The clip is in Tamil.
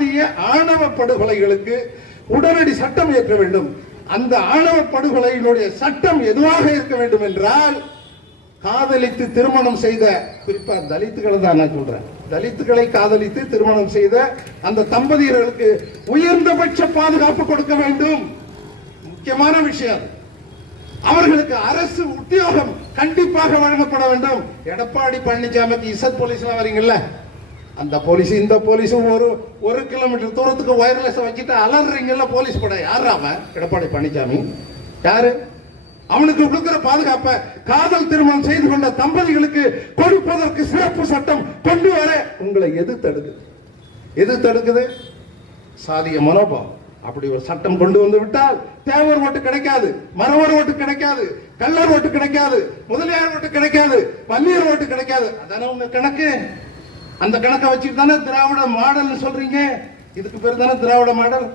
சாதிய ஆணவ படுகொலைகளுக்கு உடனடி சட்டம் இயற்ற வேண்டும். அந்த ஆணவ படுகொலையினுடைய சட்டம் எதுவாக இருக்க வேண்டும் என்றால் காதலித்து திருமணம் செய்த குறிப்பா தலித்துகளை தான் நான் சொல்றேன். தலித்துகளை காதலித்து திருமணம் செய்த அந்த தம்பதியர்களுக்கு உயர்ந்தபட்ச பாதுகாப்பு கொடுக்க வேண்டும். முக்கியமான விஷயம். அவர்களுக்கு அரசு உத்தியோகம் கண்டிப்பாக வழங்கப்பட வேண்டும். எடப்பாடி பழனிசாமிக்கு இசத் போலீஸ்லாம் வரீங்கல்ல? அந்த போலீஸ் இந்த போலீஸும் ஒரு ஒரு கிலோமீட்டர் தூரத்துக்கு ஒயர்லெஸ் வச்சுட்டு அலறீங்கல்ல போலீஸ் படம் யார் அவன்? எடப்பாடி பழனிசாமி யாரு? அவனுக்கு கொடுக்கிற பாதுகாப்பை காதல் திருமணம் செய்து கொண்ட தம்பதிகளுக்கு கொடுப்பதற்கு சிறப்பு சட்டம் கொண்டு வர உங்களை எது தடுக்குது? எது தடுக்குது? சாதிய மனோபாவம். அப்படி ஒரு சட்டம் கொண்டு வந்து விட்டால் தேவர் ஓட்டு கிடைக்காது மரவர் ஓட்டு கிடைக்காது கள்ளர் ஓட்டு கிடைக்காது முதலியார் ஓட்டு கிடைக்காது பள்ளியர் ஓட்டு கிடைக்காது. அதான உங்க கணக்கு? அந்த கணக்கை வச்சுட்டு தானே திராவிட மாடல்னு சொல்றீங்க? இதுக்கு பேர் தானே திராவிட மாடல்.